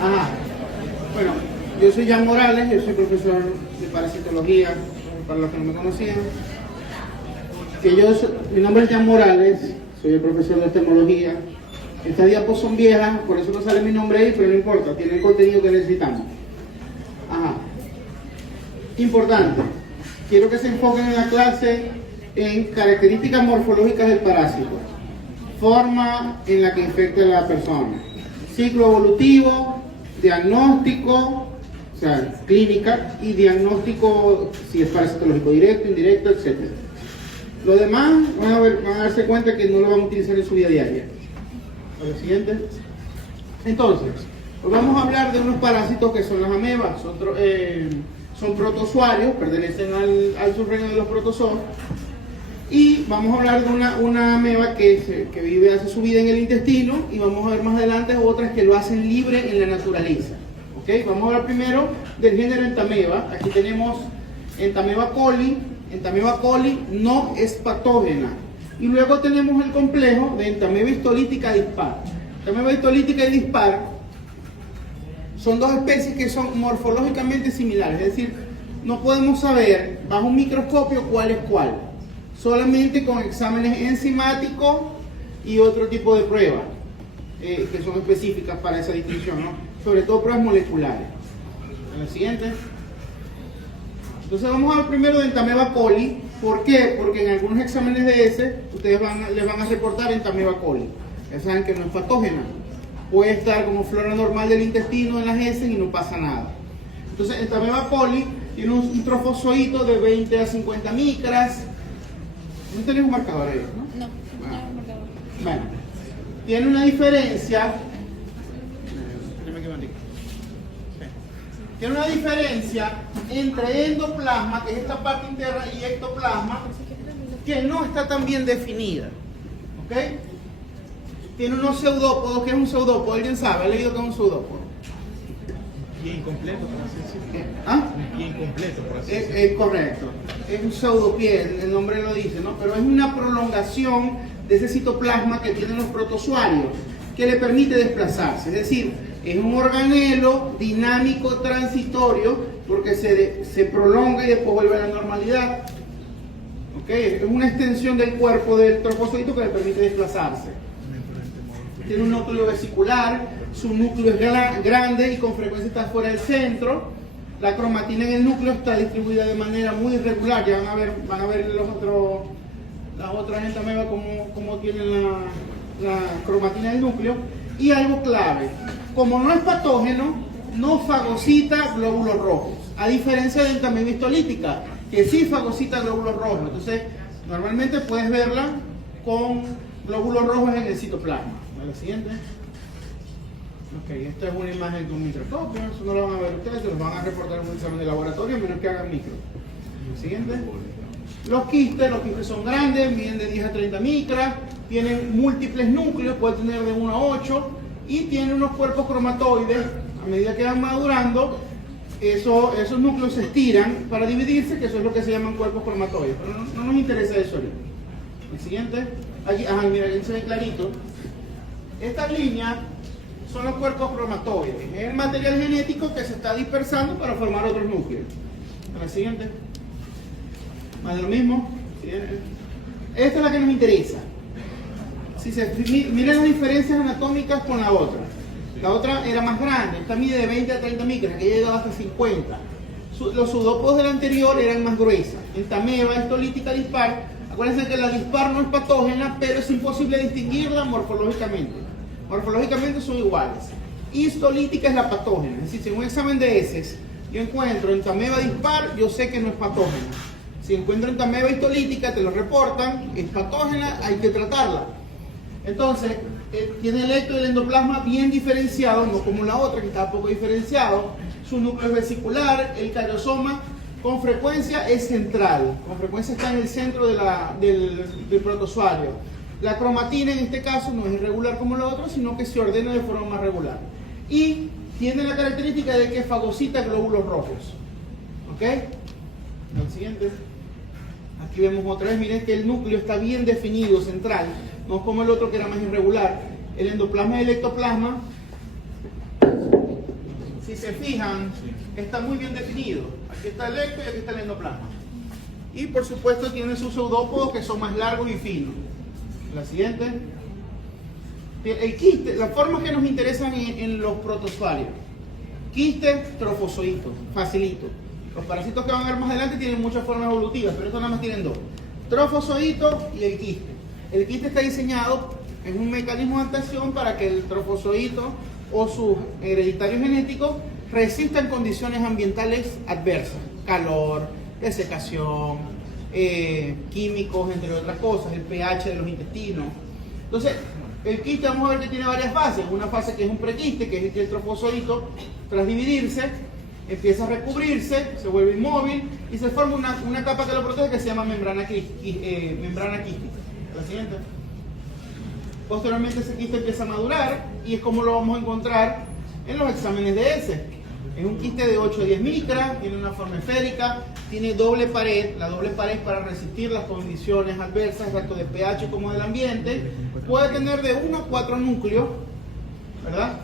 Ajá. Bueno, yo soy Jan Morales, yo soy profesor de parasitología, para los que no me conocían. Mi nombre es Jan Morales, soy el profesor de oftalmología. Estas diapos son viejas, por eso no sale mi nombre ahí, pero no importa, tiene el contenido que necesitamos. Ajá. Importante, quiero que se enfoquen en la clase en características morfológicas del parásito, forma en la que infecta a la persona, ciclo evolutivo, diagnóstico, o sea, clínica y diagnóstico si es parasitológico directo, indirecto, etc. Lo demás van a darse cuenta que no lo vamos a utilizar en su vida diaria. Lo siguiente. Entonces, hoy vamos a hablar de unos parásitos que son las amebas. Son protozoarios, pertenecen al subreino de los protozoos. Y vamos a hablar de una ameba que hace su vida en el intestino, y vamos a ver más adelante otras que lo hacen libre en la naturaleza. ¿Okay? Vamos a hablar primero del género Entamoeba. Aquí tenemos Entamoeba coli. Entamoeba coli no es patógena. Y luego tenemos el complejo de Entamoeba histolítica dispar. Entamoeba histolítica y dispar son dos especies que son morfológicamente similares, es decir, no podemos saber bajo un microscopio cuál es cuál, solamente con exámenes enzimáticos y otro tipo de pruebas que son específicas para esa distinción, ¿no? Sobre todo pruebas moleculares. En la siguiente. Entonces vamos a ver primero de Entamoeba coli. ¿Por qué? Porque en algunos exámenes de ese ustedes les van a reportar Entamoeba coli. Ya saben que no es patógena. Puede estar como flora normal del intestino en las heces y no pasa nada. Entonces Entamoeba coli tiene un trofozoito de 20 a 50 micras. ¿No tenés un marcador ahí? No, no tengo un marcador. Bueno, tiene una diferencia. Tiene una diferencia entre endoplasma, que es esta parte interna, y ectoplasma, que no está tan bien definida. ¿Ok? Tiene unos pseudópodos. ¿Qué es un pseudópodo? ¿Alguien sabe? ¿Ha leído qué es un pseudópodo? Pie incompleto, por así decirlo. ¿Ah? Un pie incompleto, por así decirlo. Es correcto. Es un pseudopié, el nombre lo dice, ¿no? Pero es una prolongación de ese citoplasma que tienen los protozoarios, que le permite desplazarse. Es decir, es un organelo dinámico transitorio porque se prolonga y después vuelve a la normalidad. ¿Ok? Es una extensión del cuerpo del trofozoito que le permite desplazarse. Tiene un núcleo vesicular, su núcleo es grande y con frecuencia está fuera del centro. La cromatina en el núcleo está distribuida de manera muy irregular. Ya van a ver las otras entamebas cómo tienen la cromatina del núcleo. Y algo clave, como no es patógeno, no fagocita glóbulos rojos, a diferencia de Entamoeba histolítica, que sí fagocita glóbulos rojos. Entonces, normalmente puedes verla con glóbulos rojos en el citoplasma. La siguiente. Ok, esta es una imagen con microscopio, eso no lo van a ver ustedes, se los van a reportar en un examen de laboratorio, a menos que hagan micro. La siguiente. Los quistes son grandes, miden de 10 a 30 micras, tienen múltiples núcleos, pueden tener de 1 a 8, y tienen unos cuerpos cromatoides. A medida que van madurando, esos núcleos se estiran para dividirse, que eso es lo que se llaman cuerpos cromatoides. Pero no nos interesa eso ahorita. El siguiente. Aquí, mira, aquí se ve clarito. Estas líneas son los cuerpos cromatoides. Es el material genético que se está dispersando para formar otros núcleos. La siguiente. Más de lo mismo. Esta es la que nos interesa. Miren las diferencias anatómicas con la otra. La otra era más grande. Esta mide de 20 a 30 micras, que llegaba hasta 50. Los pseudópodos del anterior eran más gruesas. Entamoeba histolítica dispar. Acuérdense que la dispar no es patógena, pero es imposible distinguirla morfológicamente. Morfológicamente son iguales. Histolítica es la patógena. Es decir, si en un examen de heces yo encuentro Entamoeba dispar, yo sé que no es patógena. Si encuentro Entamoeba histolítica, te lo reportan, es patógena, hay que tratarla. Entonces, tiene el ecto y el endoplasma bien diferenciados, no como la otra que está poco diferenciado. Su núcleo es vesicular, el cariosoma con frecuencia es central, con frecuencia está en el centro del protozoario. La cromatina en este caso no es irregular como la otra, sino que se ordena de forma más regular. Y tiene la característica de que fagocita glóbulos rojos. ¿Ok? El siguiente. Aquí vemos otra vez, miren que el núcleo está bien definido, central. No es como el otro que era más irregular. El endoplasma y el ectoplasma si se fijan, está muy bien definido. Aquí está el ecto y aquí está el endoplasma. Y por supuesto tiene sus pseudópodos que son más largos y finos. La siguiente. El quiste, las formas que nos interesan en los protozoarios. Quiste, trofozoito, facilito. Los parásitos que van a ver más adelante tienen muchas formas evolutivas, pero estos nada más tienen dos. Trofozoito y el quiste. El quiste está diseñado en un mecanismo de adaptación para que el trofozoito o sus hereditarios genéticos resistan condiciones ambientales adversas. Calor, desecación, químicos, entre otras cosas, el pH de los intestinos. Entonces, el quiste vamos a ver que tiene varias fases. Una fase que es un prequiste, que es el trofozoito, tras dividirse, empieza a recubrirse, se vuelve inmóvil y se forma una capa que lo protege que se llama membrana quística. La siguiente. Posteriormente ese quiste empieza a madurar y es como lo vamos a encontrar en los exámenes de heces. Es un quiste de 8 a 10 micras, tiene una forma esférica, tiene doble pared. La doble pared es para resistir las condiciones adversas, tanto de pH como del ambiente. Puede tener de 1 a 4 núcleos, ¿verdad?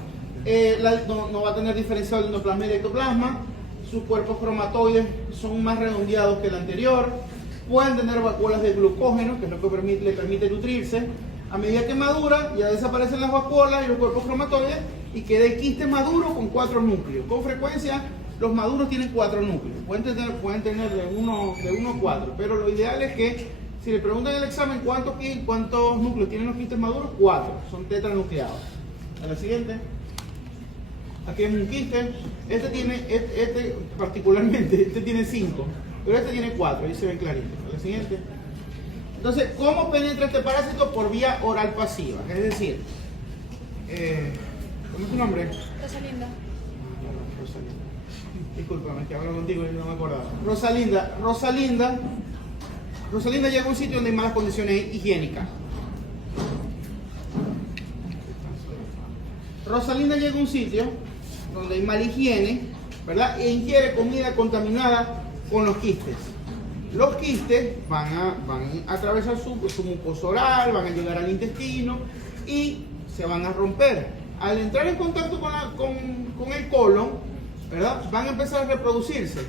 No va a tener diferenciado el endoplasma y el ectoplasma. Sus cuerpos cromatoides son más redondeados que el anterior. Pueden tener vacuolas de glucógeno, que es lo que le permite nutrirse. A medida que madura, ya desaparecen las vacuolas y los cuerpos cromatoides y queda el quiste maduro con 4 núcleos. Con frecuencia, los maduros tienen 4 núcleos. Pueden tener de 1 a 4, pero lo ideal es que, si le preguntan en el examen cuántos núcleos tienen los quistes maduros, 4. Son tetranucleados. A la siguiente. Aquí hay un quiste. Particularmente tiene 5, pero este tiene 4. Ahí se ve clarito. A la siguiente. Entonces, ¿cómo penetra este parásito? Por vía oral pasiva. Es decir, ¿cómo es tu nombre? Rosalinda. Rosalinda. Discúlpame, que hablo contigo y no me acordaba. Rosalinda llega a un sitio donde hay malas condiciones higiénicas. Rosalinda llega a un sitio donde hay mala higiene, ¿verdad? E ingiere comida contaminada con los quistes. Los quistes van a atravesar su mucosa oral, van a llegar al intestino y se van a romper. Al entrar en contacto con el colon, ¿verdad? Van a empezar a reproducirse.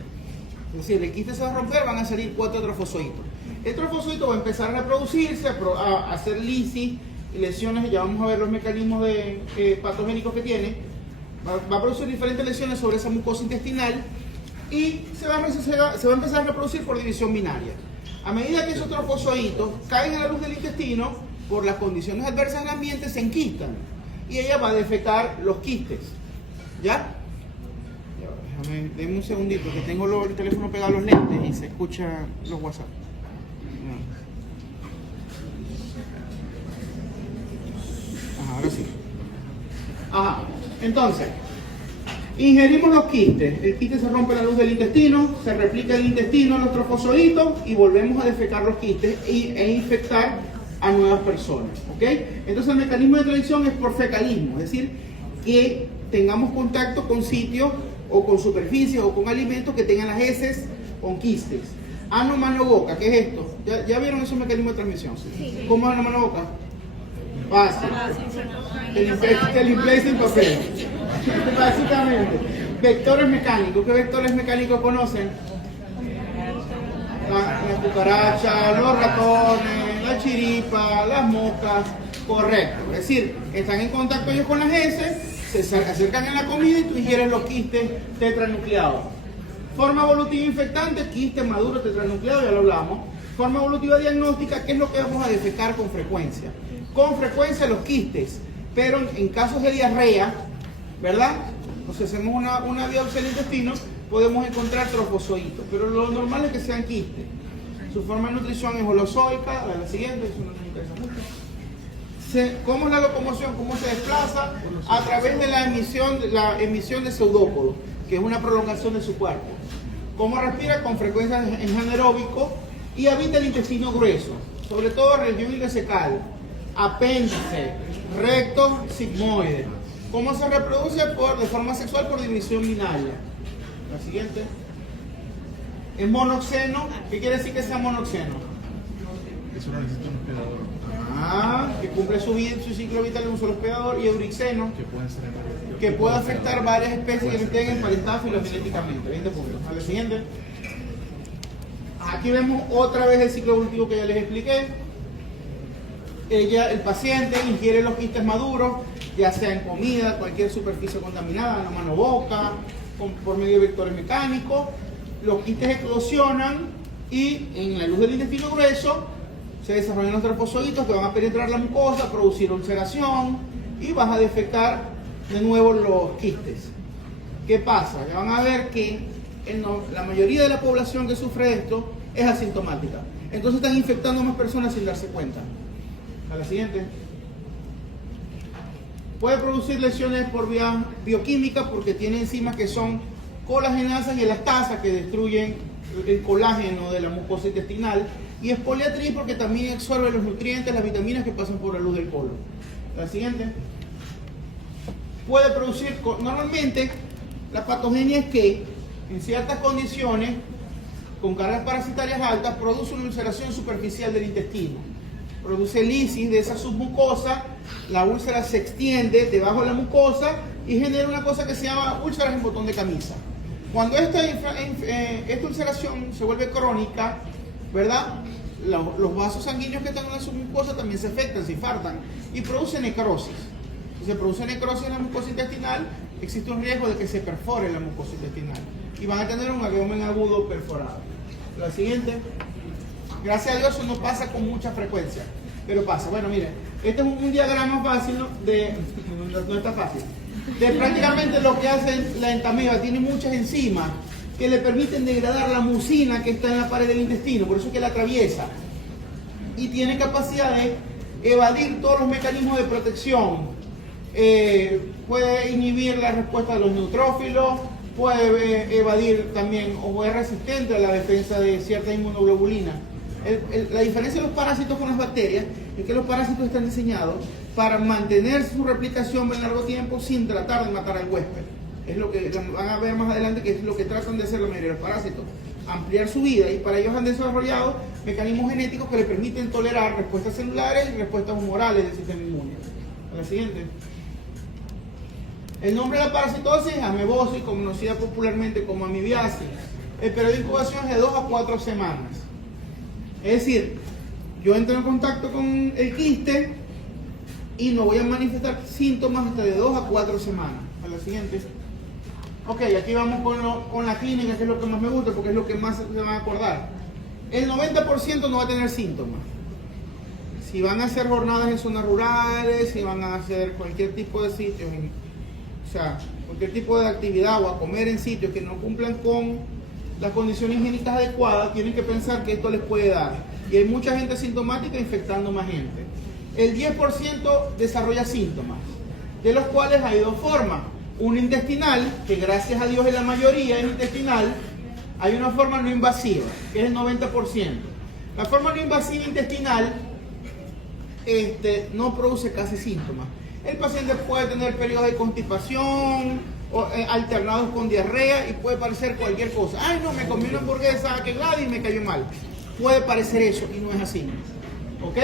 Es decir, el quiste se va a romper, van a salir 4 trofozoitos. El trofozoito va a empezar a reproducirse, a hacer lisis y lesiones. Ya vamos a ver los mecanismos patogénicos que tiene. Va a producir diferentes lesiones sobre esa mucosa intestinal. Y se va a empezar a reproducir por división binaria. A medida que esos trofozoitos caen a la luz del intestino, por las condiciones adversas del ambiente, se enquistan. Y ella va a defecar los quistes. ¿Ya? Déjame un segundito, que tengo el teléfono pegado a los lentes y se escucha los WhatsApp. Ahora sí. Ajá. Entonces, ingerimos los quistes. El quiste se rompe a la luz del intestino, se replica el intestino, los trofozoitos y volvemos a defecar los quistes e infectar a nuevas personas. ¿Ok? Entonces el mecanismo de transmisión es por fecalismo, es decir, que tengamos contacto con sitios o con superficies o con alimentos que tengan las heces con quistes. Ano, mano, boca, ¿qué es esto? ¿Ya vieron esos mecanismos de transmisión? Sí. ¿Cómo es ano, mano, boca? Fácil. Te limpiáis sin papel. Básicamente. Vectores mecánicos. ¿Qué vectores mecánicos conocen? La cucaracha, los ratones, la chiripa, las moscas. Correcto. Es decir, están en contacto ellos con las heces, se acercan en la comida y tú ingieres los quistes tetranucleados. Forma evolutiva infectante, quiste maduro tetranucleado, ya lo hablamos. Forma evolutiva diagnóstica, ¿qué es lo que vamos a defecar con frecuencia? Con frecuencia los quistes, pero en casos de diarrea, ¿verdad? O si hacemos una biopsia del intestino, podemos encontrar trofozoitos, pero lo normal es que sean quistes. Su forma de nutrición es holozoica, la siguiente, eso no nos interesa mucho. ¿Cómo es la locomoción? ¿Cómo se desplaza? A través de la emisión de pseudópodos, que es una prolongación de su cuerpo. ¿Cómo respira? Con frecuencia en anaeróbico y habita el intestino grueso, sobre todo región ileocecal, apéndice, recto, sigmoide. ¿Cómo se reproduce? De forma sexual por división binaria. La siguiente. Es monoxeno. ¿Qué quiere decir que sea monoxeno? Eso no necesita un hospedador. que cumple su ciclo vital en un solo hospedador, y Eurixeno, Que pueden ser en que puede afectar varias especies que no estén emparentadas filogenéticamente. 20 puntos. A la siguiente. Aquí vemos otra vez el ciclo evolutivo que ya les expliqué. El paciente ingiere los quistes maduros, ya sea en comida, cualquier superficie contaminada, la mano boca, por medio de vectores mecánicos. Los quistes eclosionan y en la luz del intestino grueso se desarrollan los trofozoitos que van a penetrar la mucosa, producir ulceración y vas a defecar de nuevo los quistes. ¿Qué pasa? Ya van a ver que la mayoría de la población que sufre esto es asintomática. Entonces están infectando a más personas sin darse cuenta. A la siguiente. Puede producir lesiones por vía bioquímica porque tiene enzimas que son colagenasas y elastasas que destruyen el colágeno de la mucosa intestinal, y es poliatriz porque también absorbe los nutrientes, las vitaminas que pasan por la luz del colon. La siguiente. Puede producir, normalmente la patogenia es que en ciertas condiciones con cargas parasitarias altas produce una ulceración superficial del intestino, produce lisis de esa submucosa, la úlcera se extiende debajo de la mucosa y genera una cosa que se llama úlceras en botón de camisa. Cuando esta ulceración se vuelve crónica, ¿verdad? Los vasos sanguíneos que están en la submucosa también se afectan, se infartan y produce necrosis. Si se produce necrosis en la mucosa intestinal, existe un riesgo de que se perfore la mucosa intestinal y van a tener un abdomen agudo perforado. La siguiente. Gracias a Dios eso no pasa con mucha frecuencia, pero pasa. Bueno, miren, este es un diagrama fácil, ¿no? No está fácil. De prácticamente lo que hace la entameba, tiene muchas enzimas que le permiten degradar la mucina que está en la pared del intestino, por eso es que la atraviesa. Y tiene capacidad de evadir todos los mecanismos de protección. Puede inhibir la respuesta de los neutrófilos, puede evadir también o es resistente a la defensa de cierta inmunoglobulina. La diferencia de los parásitos con las bacterias es que los parásitos están diseñados para mantener su replicación en largo tiempo sin tratar de matar al huésped. Es lo que van a ver más adelante, que es lo que tratan de hacer la mayoría de los parásitos, ampliar su vida, y para ellos han desarrollado mecanismos genéticos que le permiten tolerar respuestas celulares y respuestas humorales del sistema inmune. A la siguiente. El nombre de la parasitosis es amebosis, conocida popularmente como amibiasis. El periodo de incubación es de 2 a 4 semanas. Es decir, yo entro en contacto con el quiste y no voy a manifestar síntomas hasta de 2 a 4 semanas. A la siguiente. Ok, aquí vamos con la clínica, que es lo que más me gusta, porque es lo que más se van a acordar. El 90% no va a tener síntomas. Si van a hacer jornadas en zonas rurales, si van a hacer cualquier tipo de sitios, o sea, cualquier tipo de actividad o a comer en sitios que no cumplan con las condiciones higiénicas adecuadas, tienen que pensar que esto les puede dar. Y hay mucha gente asintomática infectando más gente. El 10% desarrolla síntomas, de los cuales hay dos formas. Una intestinal, que gracias a Dios es la mayoría, es intestinal. Hay una forma no invasiva, que es el 90%. La forma no invasiva intestinal no produce casi síntomas. El paciente puede tener periodos de constipación alternados con diarrea y puede parecer cualquier cosa. Ay, no, me comí una hamburguesa quebrada y me cayó mal. Puede parecer eso y no es así. ¿Ok?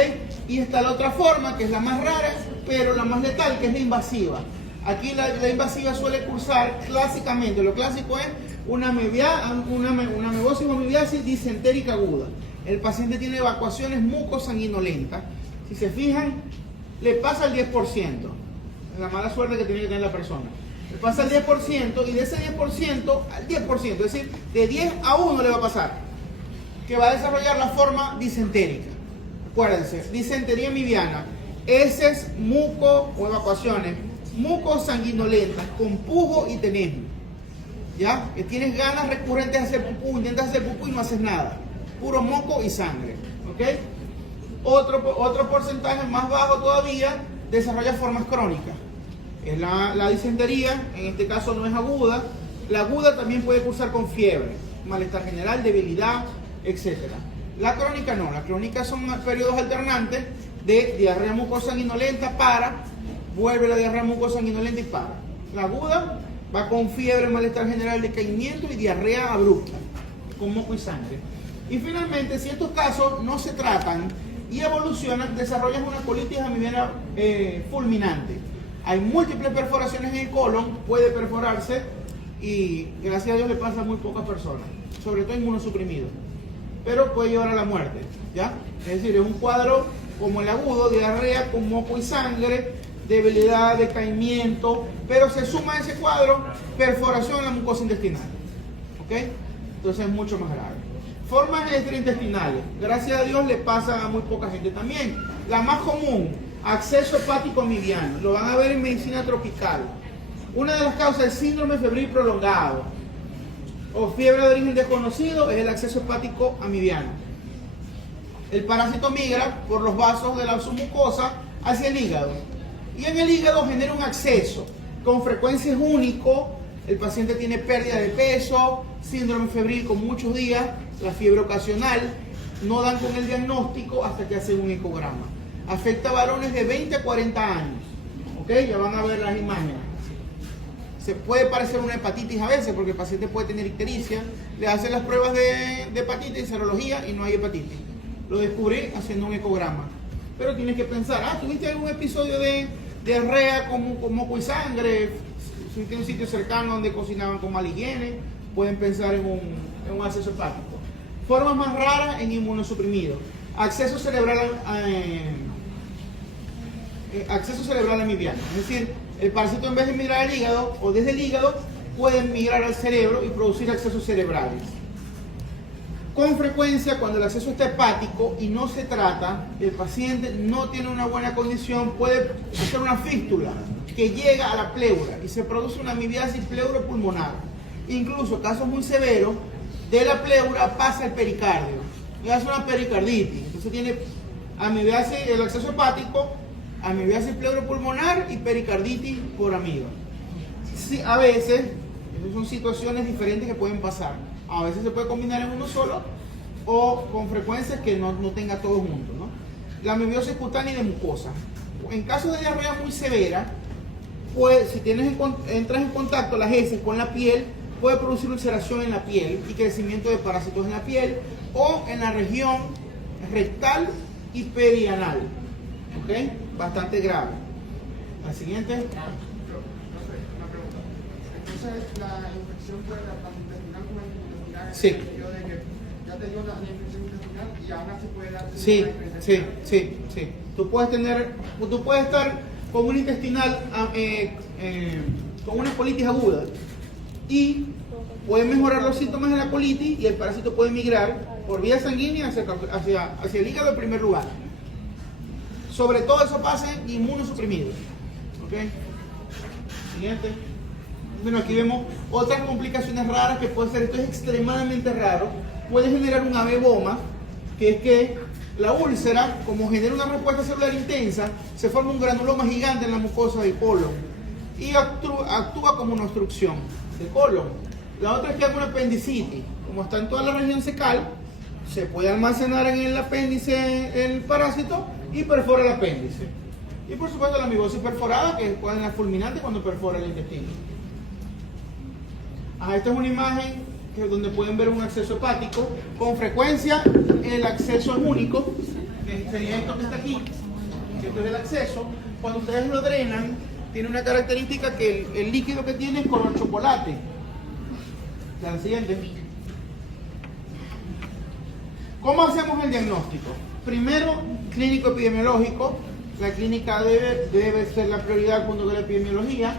Y está la otra forma, que es la más rara, pero la más letal, que es la invasiva. Aquí la invasiva suele cursar clásicamente, lo clásico es una amebosis o amibiasis disentérica aguda. El paciente tiene evacuaciones mucosanguinolentas. Si se fijan, le pasa el 10%. La mala suerte que tiene que tener la persona. Le pasa el 10% y de ese 10% al 10%, es decir, de 10 a 1 le va a pasar. Que va a desarrollar la forma disentérica. Acuérdense, disentería amibiana, heces, muco o evacuaciones mucosanguinolentas con pujo y tenesmo. ¿Ya? Que tienes ganas recurrentes de hacer pupú, intentas hacer pupú y no haces nada. Puro moco y sangre. ¿Ok? Otro porcentaje más bajo todavía desarrolla formas crónicas. Es la disentería, en este caso no es aguda. La aguda también puede cursar con fiebre, malestar general, debilidad, etc. La crónica no, la crónica son periodos alternantes de diarrea mucosanguinolenta vuelve la diarrea mucosanguinolenta y para. La aguda va con fiebre, malestar general, decaimiento y diarrea abrupta, con moco y sangre. Y finalmente, si estos casos no se tratan y evolucionan, desarrollan una colitis amibiana fulminante. Hay múltiples perforaciones en el colon, puede perforarse y gracias a Dios le pasa a muy pocas personas, sobre todo inmunosuprimidos, pero puede llevar a la muerte, ¿ya? Es decir, es un cuadro como el agudo, diarrea con moco y sangre, debilidad, decaimiento, pero se suma a ese cuadro perforación en la mucosa intestinal, ¿ok? Entonces es mucho más grave. Formas extraintestinales, gracias a Dios le pasan a muy poca gente también. La más común, acceso hepático amibiano, lo van a ver en medicina tropical. Una de las causas del síndrome febril prolongado o fiebre de origen desconocido es el acceso hepático amibiano. El parásito migra por los vasos de la submucosa hacia el hígado y en el hígado genera un acceso. Con frecuencia es único, el paciente tiene pérdida de peso, síndrome febril con muchos días, la fiebre ocasional, no dan con el diagnóstico hasta que hacen un ecograma. Afecta a varones de 20 a 40 años, ¿ok? Ya van a ver las imágenes. Se puede parecer una hepatitis a veces porque el paciente puede tener ictericia, le hacen las pruebas de hepatitis, serología y no hay hepatitis. Lo descubrí haciendo un ecograma. Pero tienes que pensar, ¿tuviste algún episodio de diarrea con moco y sangre? Si tienes un sitio cercano donde cocinaban con mala higiene, pueden pensar en un acceso hepático. Formas más raras en inmunosuprimidos. Acceso cerebral amibiano. Es decir, el parásito en vez de migrar al hígado o desde el hígado, puede migrar al cerebro y producir accesos cerebrales. Con frecuencia, cuando el acceso está hepático y no se trata, el paciente no tiene una buena condición, puede hacer una fístula que llega a la pleura y se produce una amibiasis pleuropulmonar. Incluso casos muy severos, de la pleura pasa al pericardio y hace una pericarditis. Entonces tiene amibiasis, el acceso hepático, amibiasis pleuropulmonar y pericarditis por amiba. Sí, a veces, esas son situaciones diferentes que pueden pasar. A veces se puede combinar en uno solo o con frecuencia que no tenga todo junto, ¿no? La amibiosis cutánea y de mucosa. En caso de diarrea muy severa, pues, si entras en contacto las heces con la piel, puede producir ulceración en la piel y crecimiento de parásitos en la piel o en la región rectal y perianal. ¿Ok? Bastante grave. La siguiente. Una pregunta. Entonces, la infección puede tanto intestinal como intestinal, Sí. en el sentido de que ya te dio la infección intestinal y aún así puede darte Sí. Tú puedes estar con un intestinal, con una colitis aguda y puede mejorar los síntomas de la colitis y el parásito puede migrar por vía sanguínea hacia el hígado en primer lugar. Sobre todo eso pasa en inmunosuprimidos. ¿Ok? Siguiente. Bueno, aquí vemos otras complicaciones raras que puede ser, esto es extremadamente raro, puede generar un AVE-BOMA, que es que la úlcera, como genera una respuesta celular intensa, se forma un granuloma gigante en la mucosa del colon y actúa como una obstrucción del colon. La otra es que haga una apendicitis, como está en toda la región cecal, se puede almacenar en el apéndice el parásito y perfora el apéndice. Y por supuesto la amibosis perforada, que es la fulminante cuando perfora el intestino. Esta es una imagen donde pueden ver un acceso hepático. Con frecuencia el acceso es único, que sería esto que está aquí. Esto es el acceso. Cuando ustedes lo drenan, tiene una característica que el líquido que tiene es color chocolate. La siguiente. ¿Cómo hacemos el diagnóstico? Primero, clínico epidemiológico. La clínica debe ser la prioridad junto con la epidemiología.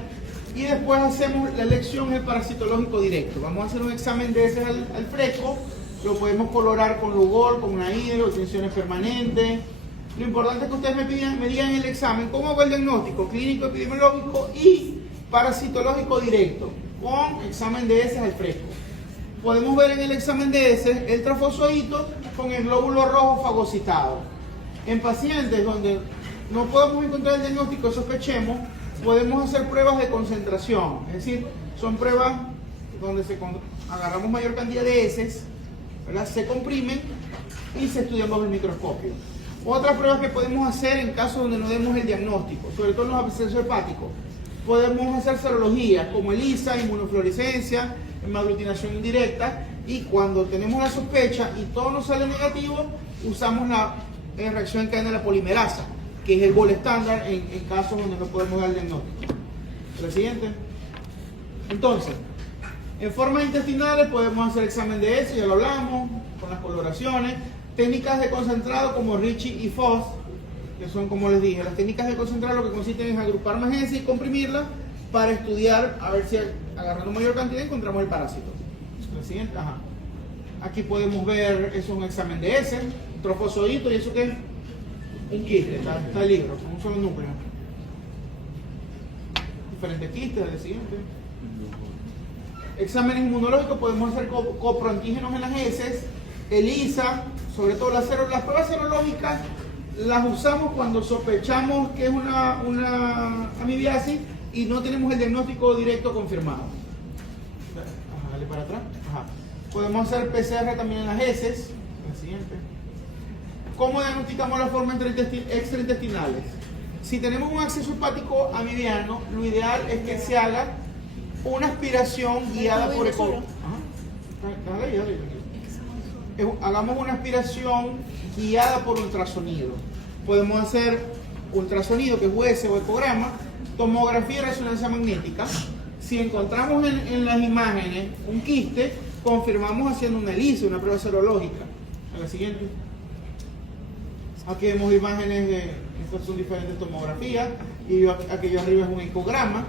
Y después hacemos la elección del parasitológico directo. Vamos a hacer un examen de ese al fresco. Lo podemos colorar con Lugol, con una hidro, tensiones permanentes. Lo importante es que ustedes me digan en el examen cómo va el diagnóstico clínico epidemiológico y parasitológico directo, con examen de heces al fresco. Podemos ver en el examen de heces el trofosfoito con el glóbulo rojo fagocitado. En pacientes donde no podemos encontrar el diagnóstico, sospechemos, podemos hacer pruebas de concentración, es decir, son pruebas donde agarramos mayor cantidad de heces, ¿verdad? Se comprimen y se estudian bajo el microscopio. Otras pruebas que podemos hacer en casos donde no demos el diagnóstico, sobre todo en los abscesos hepáticos, podemos hacer serologías como ELISA, inmunofluorescencia, hemaglutinación indirecta, y cuando tenemos la sospecha y todo nos sale negativo, usamos la en reacción en cadena de la polimerasa, que es el gol estándar en casos donde no podemos dar el diagnóstico. La siguiente. Entonces, en formas intestinales podemos hacer examen de heces, ya lo hablamos, con las coloraciones. Técnicas de concentrado como Ritchie y Foss, que son, como les dije, las técnicas de concentrado lo que consisten en agrupar más heces y comprimirlas para estudiar, a ver si agarrando mayor cantidad encontramos el parásito. La siguiente, ajá. Aquí podemos ver, eso es un examen de heces, un trofozoito, y eso que es un quiste, está el libro, con un solo núcleo. Diferentes quistes, el siguiente. Exámenes inmunológicos, podemos hacer coproantígenos en las heces, ELISA, sobre todo las pruebas serológicas las usamos cuando sospechamos que es una amibiasis y no tenemos el diagnóstico directo confirmado. Ajá, dale para atrás. Ajá. Podemos hacer PCR también en las heces. La siguiente. ¿Cómo diagnosticamos las formas extraintestinales? Si tenemos un acceso hepático amibiano, lo ideal es que se haga una aspiración guiada por ecograma. Hagamos una aspiración guiada por ultrasonido. Podemos hacer ultrasonido, que es US o ecograma, tomografía y resonancia magnética. Si encontramos en las imágenes un quiste, confirmamos haciendo una ELISA, una prueba serológica. A la siguiente. Aquí vemos imágenes de, estas son diferentes tomografías, y aquello arriba es un ecograma.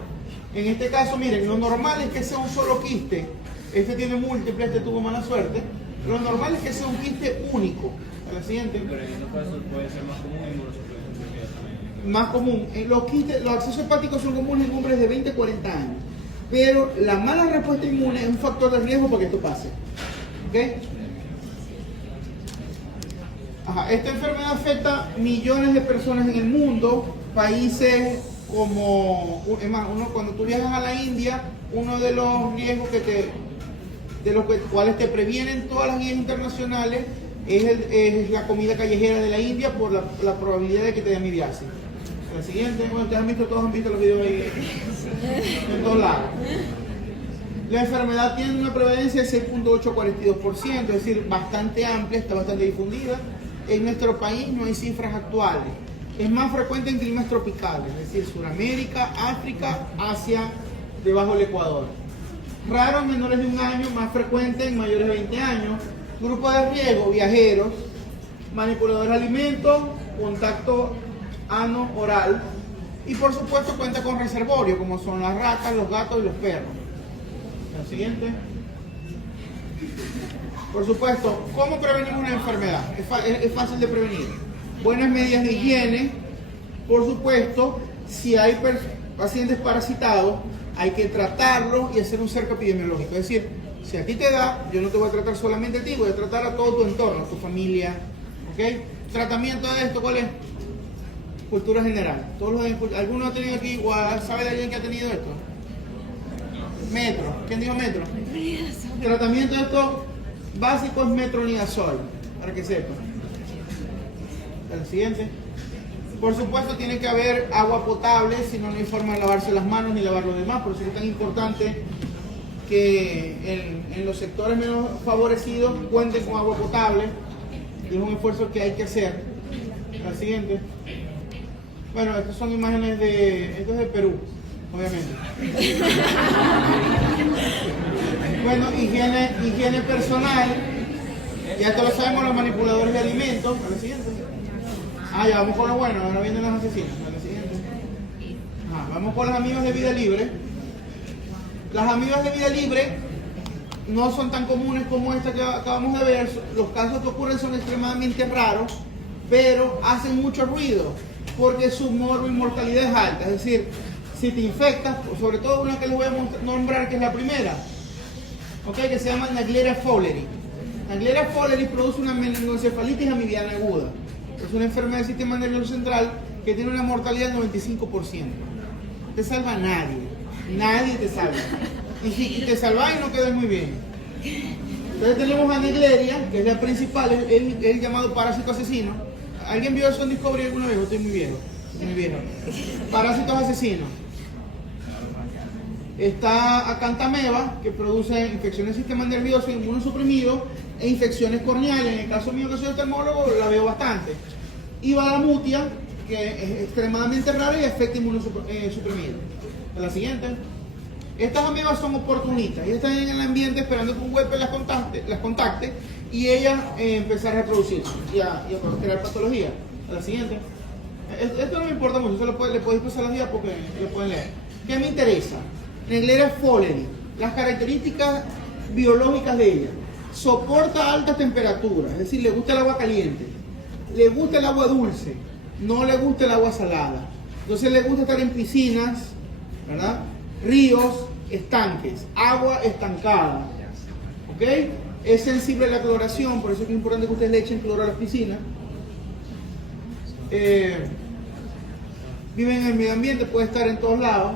En este caso, miren, lo normal es que sea un solo quiste. Este tiene múltiples, este tuvo mala suerte. Lo normal es que sea un quiste único. A la siguiente. Pero en estos casos puede ser más común en inmunosupresión. Más común. Los accesos hepáticos son comunes en hombres de 20 a 40 años. Pero la mala respuesta inmune es un factor de riesgo para que esto pase. ¿Ok? Ajá. Esta enfermedad afecta millones de personas en el mundo. Países como, es más, cuando tú viajas a la India, uno de los riesgos de los cuales te previenen todas las guías internacionales es la comida callejera de la India por la probabilidad de que te dé amibiasis. La siguiente, bueno, ustedes han visto, todos han visto los videos ahí en todos lados. La enfermedad tiene una prevalencia de 6.8 a 42%, es decir, bastante amplia, está bastante difundida. En nuestro país no hay cifras actuales. Es más frecuente en climas tropicales, es decir, Sudamérica, África, Asia, debajo del Ecuador. Raro en menores de 1 año, más frecuente en mayores de 20 años. Grupo de riesgo, viajeros, manipuladores de alimentos, contacto ano-oral. Y por supuesto cuenta con reservorio, como son las ratas, los gatos y los perros. La siguiente. Por supuesto, ¿cómo prevenir una enfermedad? Es fácil de prevenir. Buenas medidas de higiene. Por supuesto, si hay pacientes parasitados, hay que tratarlo y hacer un cerco epidemiológico. Es decir, si a ti te da, yo no te voy a tratar solamente a ti, voy a tratar a todo tu entorno, a tu familia. ¿Ok? Tratamiento de esto, ¿cuál es? Cultura general. ¿Alguno ha tenido aquí, sabe de alguien que ha tenido esto? Metro. ¿Quién dijo metro? Tratamiento de esto básico es metronidazol, para que sepan. El siguiente. Por supuesto tiene que haber agua potable, si no, no hay forma de lavarse las manos ni lavar los demás. Por eso es tan importante que en los sectores menos favorecidos cuenten con agua potable. Y es un esfuerzo que hay que hacer. La siguiente. Bueno, estas son imágenes esto es de Perú, obviamente. Bueno, higiene personal. Ya esto lo sabemos, los manipuladores de alimentos. A la siguiente. Ya vamos con lo bueno, ahora vienen los asesinos. A la siguiente. Vamos con las amigas de vida libre. Las amigas de vida libre no son tan comunes como esta que acabamos de ver. Los casos que ocurren son extremadamente raros, pero hacen mucho ruido porque su mortalidad es alta. Es decir, si te infectas, sobre todo una que les voy a nombrar, que es la primera, ¿okay? Que se llama Naegleria fowleri. Naegleria fowleri produce una meningoencefalitis amibiana aguda. Es una enfermedad del sistema nervioso central que tiene una mortalidad del 95%. No te salva nadie. Nadie te salva. Y si te salváis, no quedas muy bien. Entonces tenemos a Naegleria, que es la principal, es el llamado parásito asesino. ¿Alguien vio eso en Discovery alguna vez? Estoy muy viejo. Parásitos asesinos. Está Acanthameba, que produce infecciones del sistema nervioso, inmunosuprimido e infecciones corneales. En el caso mío, que soy oftalmólogo, la veo bastante. y Balamutia, que es extremadamente rara y afecta inmunosuprimido. La siguiente. Estas amebas son oportunistas, ellas están en el ambiente esperando que un huésped las contacte y ellas empezar a reproducirse y a crear patología. La siguiente. Esto no me importa mucho, le podéis pasar las guías porque lo pueden leer. ¿Qué me interesa? Naegleria fowleri, las características biológicas de ella. Soporta altas temperaturas, es decir, le gusta el agua caliente, le gusta el agua dulce, no le gusta el agua salada. Entonces le gusta estar en piscinas, ¿verdad? Ríos, estanques, agua estancada. ¿Ok? Es sensible a la cloración, por eso es importante que ustedes le echen cloro a las piscinas. Viven en el medio ambiente, puede estar en todos lados.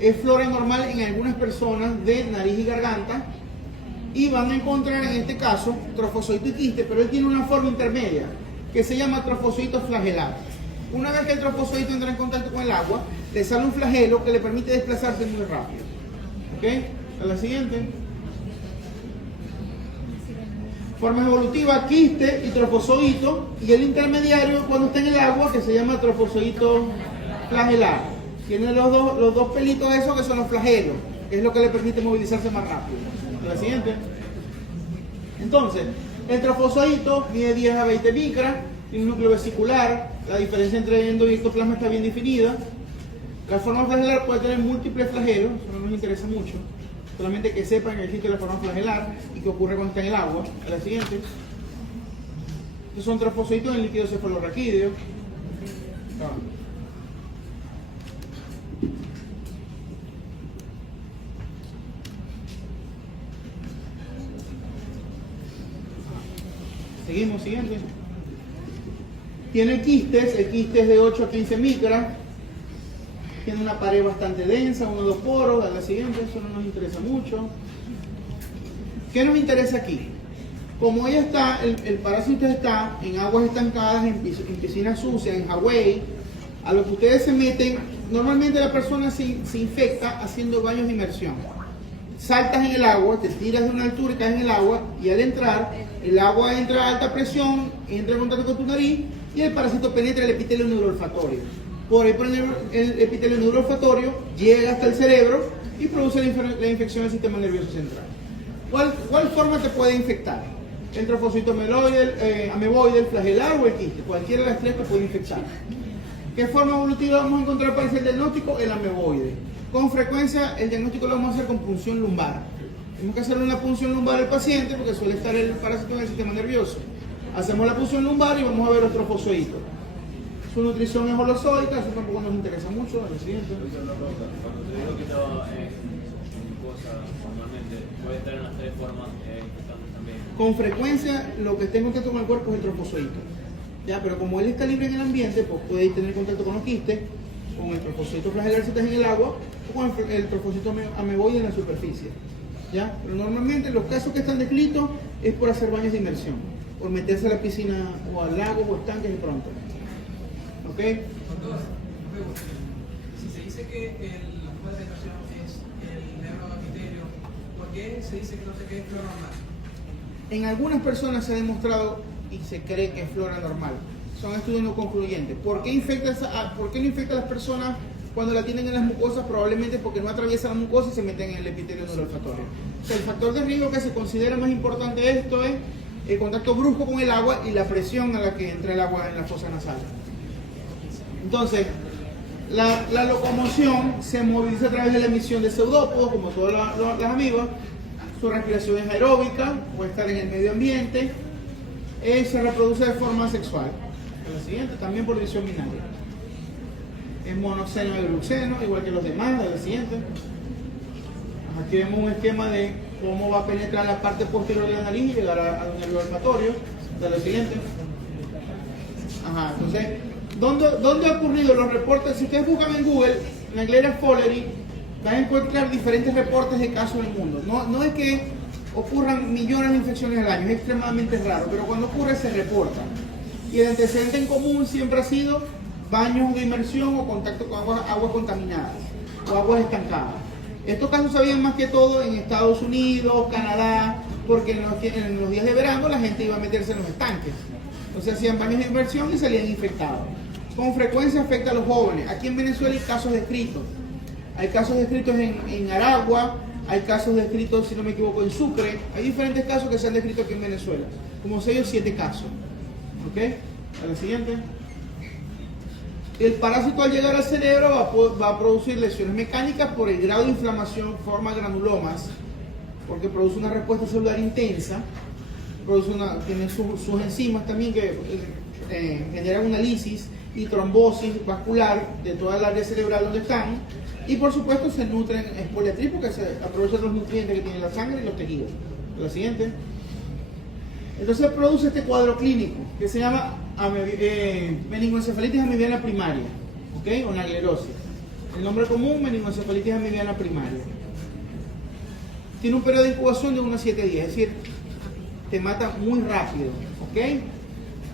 Es flora normal en algunas personas de nariz y garganta. Y van a encontrar en este caso trofozoito y quiste, pero él tiene una forma intermedia que se llama trofozoito flagelar. Una vez que el trofozoito entra en contacto con el agua, le sale un flagelo que le permite desplazarse muy rápido. ¿Ok? A la siguiente. Forma evolutiva, quiste y trofozoito, y el intermediario cuando está en el agua que se llama trofozoito flagelar. Tiene los dos pelitos esos que son los flagelos, que es lo que le permite movilizarse más rápido. La siguiente. Entonces, el trofozoito mide 10 a 20 micras, tiene un núcleo vesicular, la diferencia entre endo y ectoplasma está bien definida. La forma flagelar puede tener múltiples flagelos, eso no nos interesa mucho. Solamente que sepan que existe la forma flagelar y que ocurre cuando está en el agua. La siguiente. Estos son trofozoitos en líquido cefalorraquídeo. Seguimos, siguiente. Tiene quistes, el quiste es de 8 a 15 micras. Tiene una pared bastante densa, 1 o 2 poros. A la siguiente, eso no nos interesa mucho. ¿Qué nos interesa aquí? Como ella está, el parásito está en aguas estancadas, en piscinas sucias, en Hawái, a lo que ustedes se meten, normalmente la persona se infecta haciendo baños de inmersión. Saltas en el agua, te tiras de una altura y caes en el agua, y al entrar, el agua entra a alta presión, entra en contacto con tu nariz y el parásito penetra el epitelio neuroolfatorio. Por ahí por el epitelio neuroolfatorio llega hasta el cerebro y produce la infección del sistema nervioso central. ¿Cuál forma te puede infectar? El trofozoito ameboide, el flagelar o el quiste. Cualquiera de las tres te puede infectar. ¿Qué forma evolutiva vamos a encontrar para ese diagnóstico? El ameboide. Con frecuencia el diagnóstico lo vamos a hacer con punción lumbar. Tenemos que hacerle una punción lumbar al paciente porque suele estar el parásito en el sistema nervioso. Hacemos la punción lumbar y vamos a ver los trofozoitos. Su nutrición es holozoica, eso tampoco nos interesa mucho. Lo siguiente. Cuando te digo que estaba en mucosa normalmente, puede estar en las tres formas infectantes también. Con frecuencia lo que esté en contacto con el cuerpo es el trofozoito. Ya, pero como él está libre en el ambiente, pues puede tener contacto con los quistes, con el trofozoito flagelar si estás en el agua, o con el trofocito ameboide en la superficie. ¿Ya? Pero normalmente los casos que están descritos es por hacer baños de inmersión, por meterse a la piscina o al lago o estanques de pronto. ¿Ok? Doctor, si se dice que la fuente de infección es el neurobacterio, ¿por qué se dice que no se cree flora normal? En algunas personas se ha demostrado y se cree que es flora normal. Son estudios no concluyentes. ¿Por qué no infecta a las personas cuando la tienen en las mucosas? Probablemente porque no atraviesan la mucosa y se meten en el epitelio neuroolfatorio. O sea, el factor de riesgo que se considera más importante de esto es el contacto brusco con el agua y la presión a la que entra el agua en la fosa nasal. Entonces, la locomoción se moviliza a través de la emisión de pseudópodos, como todas las amibas. Su respiración es aeróbica, puede estar en el medio ambiente, se reproduce de forma sexual. La siguiente, también por división binaria. Es monoceno y gluceno, igual que los demás. La siguiente. Aquí vemos un esquema de cómo va a penetrar la parte posterior de la nariz y llegar al nervio olfatorio. La siguiente. Ajá, entonces, ¿dónde ha ocurrido los reportes? Si ustedes buscan en Google, Naegleria fowleri, van a encontrar diferentes reportes de casos en el mundo. No es que ocurran millones de infecciones al año, es extremadamente raro, pero cuando ocurre se reporta. Y el antecedente en común siempre ha sido baños de inmersión o contacto con aguas contaminadas o aguas estancadas. Estos casos se habían más que todo en Estados Unidos, Canadá, porque en los días de verano la gente iba a meterse en los estanques. Entonces hacían baños de inmersión y salían infectados. Con frecuencia afecta a los jóvenes. Aquí en Venezuela hay casos descritos. Hay casos descritos en Aragua, hay casos descritos, si no me equivoco, en Sucre. Hay diferentes casos que se han descrito aquí en Venezuela. Como 6 o 7 casos. ¿Ok? A la siguiente. El parásito al llegar al cerebro va a producir lesiones mecánicas por el grado de inflamación, forma granulomas, porque produce una respuesta celular intensa, tiene sus enzimas también que generan una lisis y trombosis vascular de toda el área cerebral donde están, y por supuesto se nutren en poliatriz porque se aprovechan los nutrientes que tiene la sangre y los tejidos. La siguiente. Entonces produce este cuadro clínico que se llama meningoencefalitis amibiana primaria, ¿ok? O naglerosis. El nombre común, meningoencefalitis amibiana primaria. Tiene un periodo de incubación de 1 a 7 días, es decir, te mata muy rápido, ¿ok?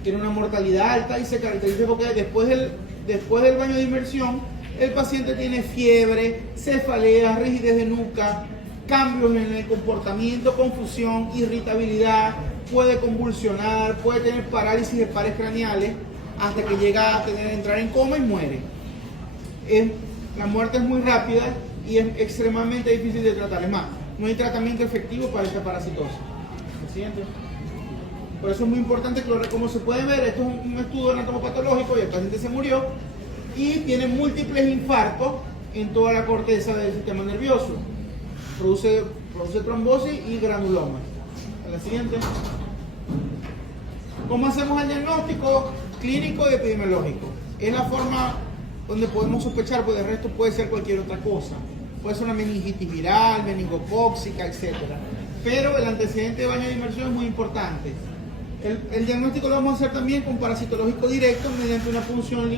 Tiene una mortalidad alta y se caracteriza porque después del baño de inmersión, el paciente tiene fiebre, cefalea, rigidez de nuca, cambios en el comportamiento, confusión, irritabilidad, puede convulsionar, puede tener parálisis de pares craneales hasta que llega a entrar en coma y muere. La muerte es muy rápida y es extremadamente difícil de tratar. Es más, no hay tratamiento efectivo para esta parasitosis. ¿Me siente? Por eso es muy importante, como se puede ver, esto es un estudio anatomopatológico y el paciente se murió y tiene múltiples infartos en toda la corteza del sistema nervioso. Produce trombosis y granulomas. A la siguiente. ¿Cómo hacemos el diagnóstico clínico y epidemiológico? Es la forma donde podemos sospechar, porque el resto puede ser cualquier otra cosa. Puede ser una meningitis viral, meningocóxica, etc. Pero el antecedente de baño de inmersión es muy importante. El diagnóstico lo vamos a hacer también con parasitológico directo mediante una punción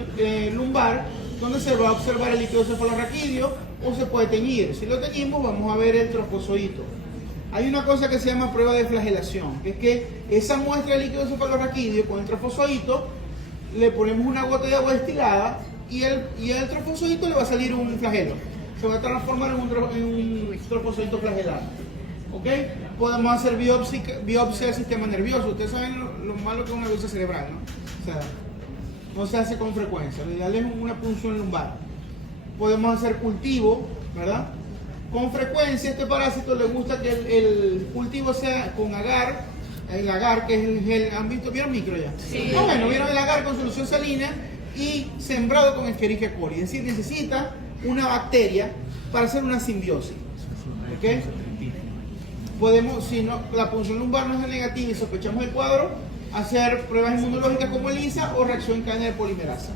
lumbar, donde se va a observar el líquido cefalorraquídeo o se puede teñir. Si lo teñimos, vamos a ver el trofozoito. Hay una cosa que se llama prueba de flagelación, que es que esa muestra de líquido cefalorraquídeo con el trofozoito le ponemos una gota de agua destilada y al trofozoito le va a salir un flagelo. Se va a transformar en un trofozoito flagelado. ¿Ok? Podemos hacer biopsia del sistema nervioso. Ustedes saben lo malo que es una biopsia cerebral, ¿no? O sea, no se hace con frecuencia. Lo ideal es una punción lumbar. Podemos hacer cultivo, ¿verdad? Con frecuencia este parásito le gusta que el cultivo sea con agar, el agar que es el gel, ¿han visto? ¿Vieron micro ya? Sí. No, bueno, vieron el agar con solución salina y sembrado con Escherichia coli. Es decir, necesita una bacteria para hacer una simbiosis. ¿Ok? Podemos, si no, la punción lumbar no es negativa y sospechamos el cuadro, hacer pruebas inmunológicas como ELISA o reacción en cadena de polimerasa.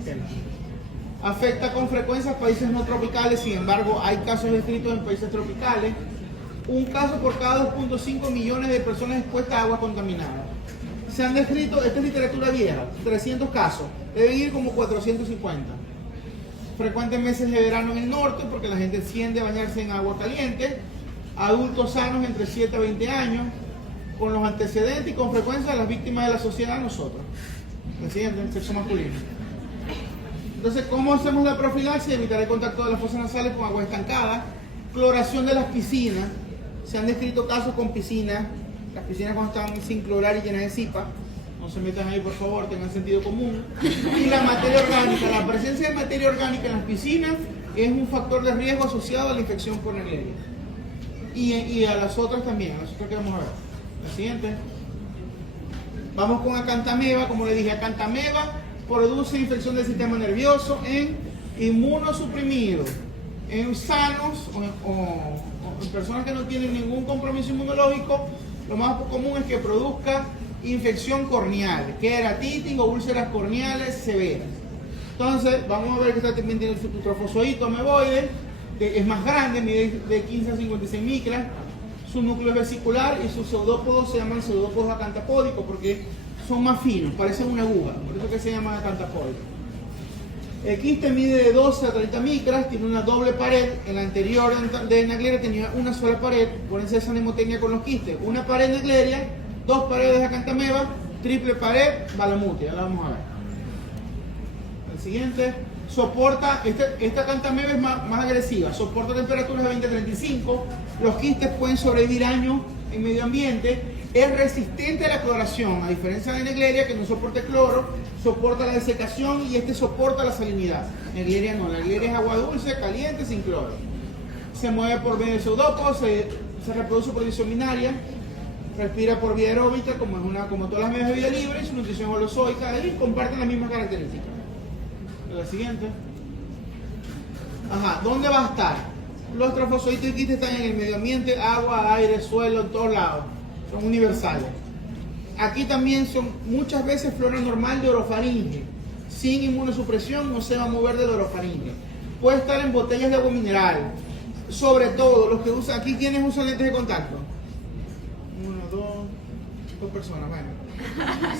Okay. Afecta con frecuencia a países no tropicales, sin embargo hay casos descritos en países tropicales. Un caso por cada 2.5 millones de personas expuestas a agua contaminada. Se han descrito, esta es literatura vieja, 300 casos, deben ir como 450. Frecuentes meses de verano en el norte porque la gente tiende a bañarse en agua caliente. Adultos sanos entre 7 a 20 años, con los antecedentes y con frecuencia las víctimas de la sociedad, nosotros. El siguiente, el sexo masculino. Entonces, ¿cómo hacemos la profilaxis? Evitar el contacto de las fosas nasales con agua estancada. Cloración de las piscinas. Se han descrito casos con piscinas. Las piscinas cuando están sin clorar y llenas de zipa. No se metan ahí, por favor, tengan sentido común. Y la materia orgánica. La presencia de materia orgánica en las piscinas es un factor de riesgo asociado a la infección por Neisseria. Y a las otras también, a las otras que vamos a ver. La siguiente. Vamos con acantameba. Como le dije, acantameba produce infección del sistema nervioso en inmunosuprimidos, en sanos o en personas que no tienen ningún compromiso inmunológico. Lo más común es que produzca infección corneal, queratitis o úlceras corneales severas. Entonces, vamos a ver que esta también tiene su trofozoito ameboide, que es más grande, mide de 15 a 56 micras. Su núcleo es vesicular y sus pseudópodos se llaman pseudópodos acantapódicos porque son más finos, parecen una aguja, por eso que se llama acantapódicos. El quiste mide de 12 a 30 micras, tiene una doble pared. En la anterior de Naegleria tenía una sola pared, por eso esa nemotecnia con los quistes. Una pared Naegleria, 2 paredes de acantameba, triple pared, balamutia, ya la vamos a ver. El siguiente, soporta, esta acantameba es más agresiva, soporta temperaturas de 20 a 35, los quistes pueden sobrevivir años en medio ambiente Es resistente a la cloración, a diferencia de Naegleria, que no soporta el cloro, soporta la desecación y este soporta la salinidad. Naegleria no, Naegleria es agua dulce, caliente, sin cloro. Se mueve por medio de pseudópodos, se reproduce por división binaria, respira por vía aeróbica, como todas las medias de vida libre, y su nutrición es holozoica, y comparten las mismas características. La siguiente. Ajá, ¿dónde va a estar? Los trofosfoitos y quistes están en el medio ambiente, agua, aire, suelo, en todos lados. Son universales. Aquí también son muchas veces flora normal de orofaringe. Sin inmunosupresión no se va a mover del orofaringe. Puede estar en botellas de agua mineral. Sobre todo los que usan, aquí ¿quiénes usan lentes de contacto? 2 personas, bueno.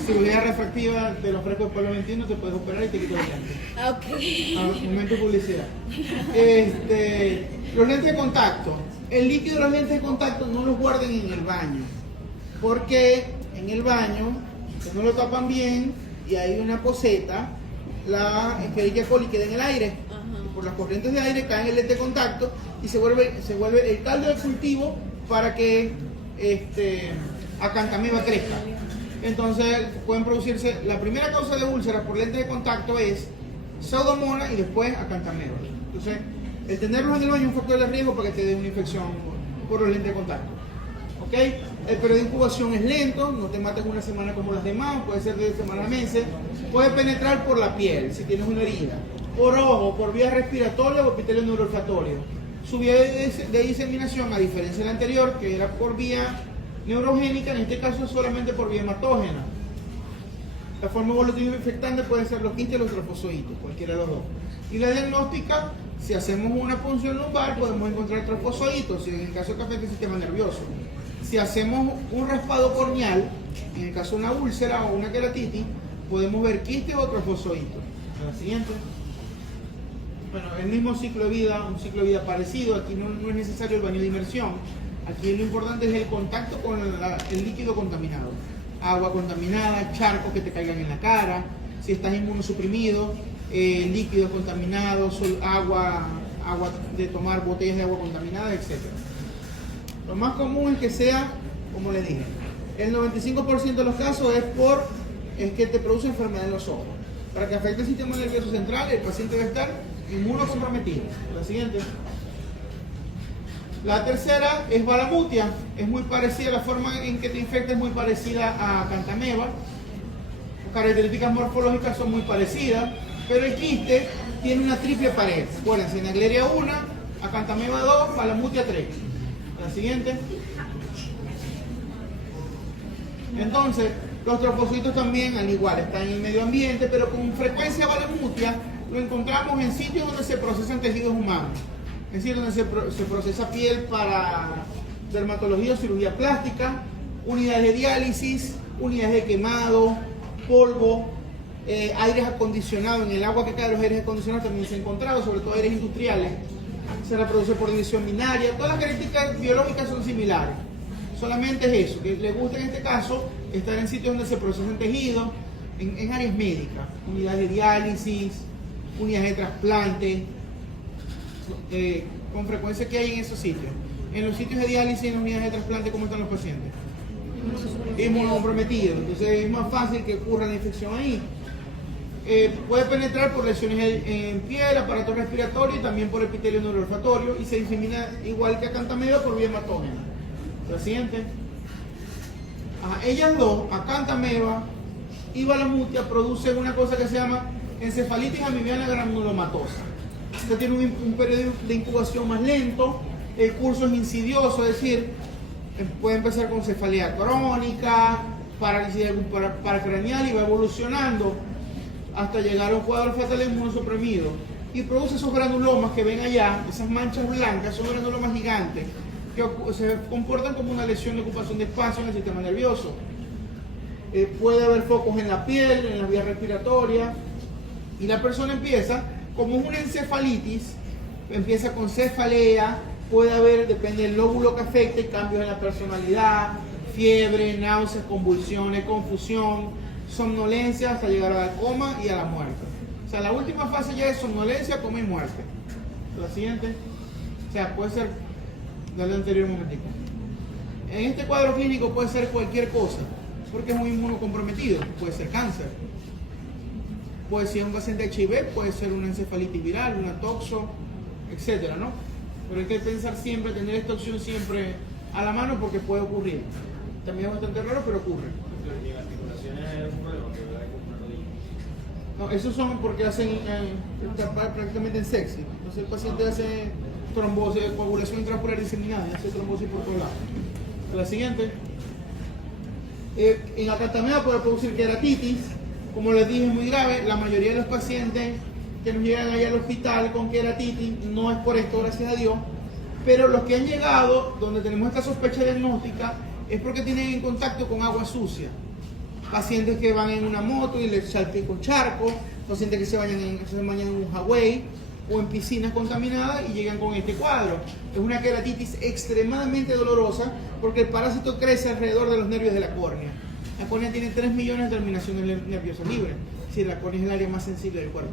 Cirugía refractiva de los frescos del pueblo 21, te puedes operar y te quitas el lente. Ok. Momento de publicidad. Los lentes de contacto. El líquido de los lentes de contacto no los guarden en el baño. Porque en el baño, que no lo tapan bien y hay una poseta, la Escherichia coli queda en el aire. Y por las corrientes de aire cae en el lente de contacto y se vuelve el caldo de cultivo para que Acanthamoeba crezca. Entonces pueden producirse, la primera causa de úlcera por lente de contacto es Pseudomonas y después Acanthamoeba. Entonces, el tenerlos en el baño es un factor de riesgo para que te dé una infección por los lentes de contacto. ¿Ok? El periodo de incubación es lento, no te matas en una semana como las demás, puede ser de semana a meses. Puede penetrar por la piel si tienes una herida, por ojo, por vía respiratoria o epitelio neuroolfatorio. Su vía de diseminación, a diferencia de la anterior, que era por vía neurogénica, en este caso es solamente por vía hematógena. La forma evolutiva infectante puede ser los quistes o los trofozoitos, cualquiera de los dos. Y la diagnóstica, si hacemos una punción lumbar, podemos encontrar trofozoitos, en el caso que afecta el sistema nervioso. Si hacemos un raspado corneal, en el caso de una úlcera o una queratitis, podemos ver quistes o trofozoitos. La siguiente. Bueno, el mismo ciclo de vida, un ciclo de vida parecido. Aquí no es necesario el baño de inmersión. Aquí lo importante es el contacto con el líquido contaminado. Agua contaminada, charcos que te caigan en la cara, si estás inmunosuprimido, líquidos contaminados, agua de tomar, botellas de agua contaminadas, etc. Lo más común es que sea, como les dije, el 95% de los casos es que te produce enfermedad en los ojos. Para que afecte el sistema nervioso central, el paciente debe estar inmunocomprometido. La siguiente. La tercera es Balamutia. Es muy parecida, la forma en que te infecta es muy parecida a Acanthamoeba. Las características morfológicas son muy parecidas, pero el quiste tiene una triple pared. Acuérdense, Naegleria 1, Acanthamoeba 2, Balamutia 3. La siguiente. Entonces, los trofocitos también, al igual, están en el medio ambiente, pero con frecuencia Balamutia lo encontramos en sitios donde se procesan tejidos humanos. Es decir, donde se procesa piel para dermatología o cirugía plástica, unidades de diálisis, unidades de quemado, polvo, aires acondicionados. En el agua que cae de los aires acondicionados también se ha encontrado, sobre todo aires industriales. Se reproduce por división binaria. Todas las características biológicas son similares. Solamente es eso, que les gusta en este caso estar en sitios donde se procesan tejidos, en áreas médicas, unidades de diálisis, unidades de trasplante, con frecuencia que hay en esos sitios. En los sitios de diálisis y en las unidades de trasplante, ¿cómo están los pacientes? Inmunocomprometidos, entonces es más fácil que ocurra la infección ahí. Puede penetrar por lesiones en piel, aparato respiratorio y también por epitelio neuroolfatorio y se disemina igual que Acanthamoeba por vía hematógena. La siguiente. Ellas dos, Acanthamoeba y Balamutia, producen una cosa que se llama encefalitis amibiana granulomatosa. Esta tiene un periodo de incubación más lento, el curso es insidioso, es decir, puede empezar con cefalea crónica, parálisis paracraneal y va evolucionando hasta llegar a un cuadro fatal inmunosuprimido y produce esos granulomas que ven allá, esas manchas blancas, son granulomas gigantes que se comportan como una lesión de ocupación de espacio en el sistema nervioso. Puede haber focos en la piel, en las vías respiratorias y la persona empieza, como es una encefalitis, empieza con cefalea, puede haber, depende del lóbulo que afecte, cambios en la personalidad, fiebre, náuseas, convulsiones, confusión, somnolencia hasta llegar al coma y a la muerte. O sea, la última fase ya es somnolencia, coma y muerte. La siguiente, o sea, puede ser, dale anterior un momentico. En este cuadro clínico puede ser cualquier cosa, porque es un inmunocomprometido, puede ser cáncer, puede ser un paciente HIV, puede ser una encefalitis viral, una toxo, etcétera, ¿no? Pero hay que pensar siempre, tener esta opción siempre a la mano porque puede ocurrir. También es bastante raro, pero ocurre. Y en articulaciones es un problema que hay con una rodilla. No, esos son porque hacen prácticamente en sexy. Entonces el paciente hace trombosis, coagulación intramuscular diseminada, y hace trombosis por todos lados. La siguiente. En acatamia puede producir queratitis. Como les dije, es muy grave. La mayoría de los pacientes que nos llegan allá al hospital con queratitis no es por esto, gracias a Dios. Pero los que han llegado, donde tenemos esta sospecha diagnóstica, es porque tienen en contacto con agua sucia. Pacientes que van en una moto y les salpica un charco, pacientes que se bañan en un Hawaii o en piscinas contaminadas y llegan con este cuadro. Es una queratitis extremadamente dolorosa porque el parásito crece alrededor de los nervios de la córnea. La córnea tiene 3 millones de terminaciones nerviosas libres, es decir, la córnea es el área más sensible del cuerpo.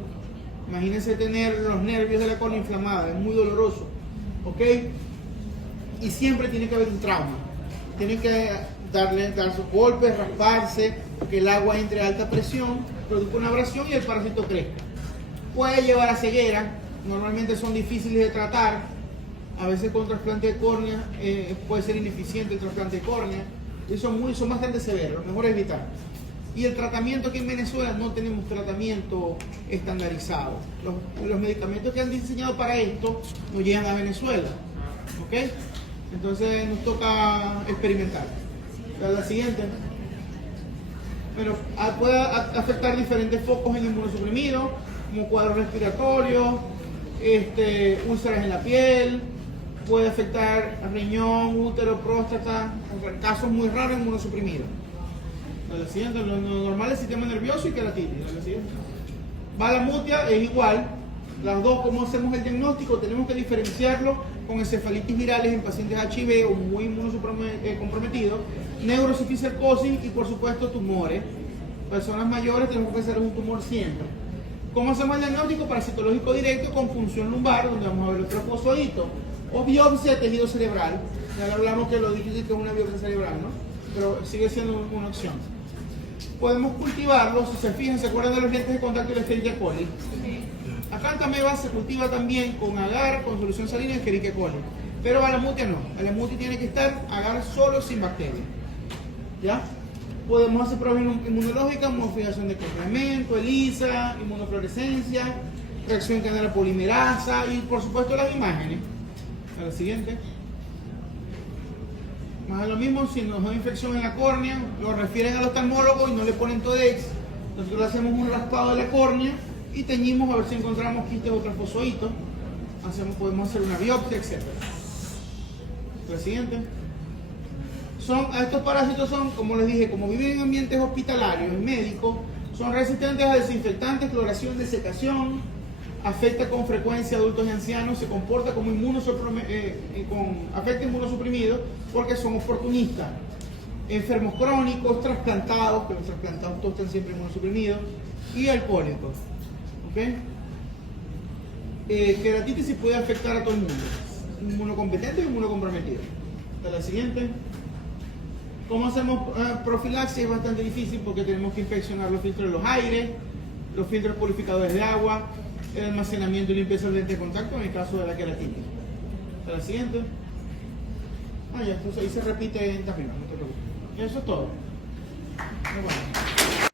Imagínense tener los nervios de la córnea inflamados, es muy doloroso, ¿ok? Y siempre tiene que haber un trauma. Tiene que dar sus golpes, rasparse, que el agua entre a alta presión, produzca una abrasión y el parásito crezca. Puede llevar a ceguera, normalmente son difíciles de tratar, a veces con trasplante de córnea puede ser ineficiente el trasplante de córnea, y son bastante severos, lo mejor es evitar. Y el tratamiento aquí en Venezuela no tenemos tratamiento estandarizado. Los medicamentos que han diseñado para esto no llegan a Venezuela, ¿ok? Entonces nos toca experimentar. La siguiente. Bueno, puede afectar diferentes focos en inmunosuprimido, como cuadros respiratorios, úlceras en la piel, puede afectar riñón, útero, próstata, casos muy raros en inmunosuprimido. La siguiente, lo normal es sistema nervioso y queratitis. La siguiente. Balamutia es igual. Las dos, ¿cómo hacemos el diagnóstico? Tenemos que diferenciarlo con encefalitis virales en pacientes HIV o muy inmunocomprometidos, neurocisticercosis y por supuesto tumores. Personas mayores tenemos que hacer un tumor siempre. ¿Cómo hacemos el diagnóstico? Parasitológico directo con punción lumbar, donde vamos a ver el trofozoito, o biopsia de tejido cerebral. Ya hablamos que lo difícil que es una biopsia cerebral, ¿no? Pero sigue siendo una opción. Podemos cultivarlo, si se fijan, ¿se acuerdan de los lentes de contacto y la Escherichia coli? Acá en Tameva se cultiva también con agar, con solución salina y Escherichia coli. Pero Balamutia no. Balamutia tiene que estar agar solo sin bacterias. ¿Ya? Podemos hacer pruebas inmunológicas, modificación de complemento, ELISA, inmunofluorescencia, reacción en cadena polimerasa y por supuesto las imágenes. A la siguiente. Más de lo mismo, si nos da infección en la córnea, lo refieren al oftalmólogo y no le ponen Todex. Nosotros le hacemos un raspado de la córnea y teñimos a ver si encontramos quistes o trofozoitos. Podemos hacer una biopsia, etc. La siguiente. Estos parásitos son, como les dije, como viven en ambientes hospitalarios y médicos, son resistentes a desinfectantes, cloración, desecación, afecta con frecuencia a adultos y ancianos, se comporta como afecta inmunosuprimidos porque son oportunistas. Enfermos crónicos, trasplantados, que los trasplantados todos están siempre inmunosuprimidos, y alcohólicos. ¿Okay? Queratitis sí puede afectar a todo el mundo, inmunocompetente y inmunocomprometido. Hasta la siguiente. ¿Cómo hacemos profilaxis? Es bastante difícil porque tenemos que inspeccionar los filtros de los aires, los filtros purificadores de agua, el almacenamiento y limpieza del lente de contacto en el caso de la queratitis. Hasta la siguiente. Ya, entonces ahí se repite en también, no te preocupes. Y eso es todo. Muy bueno.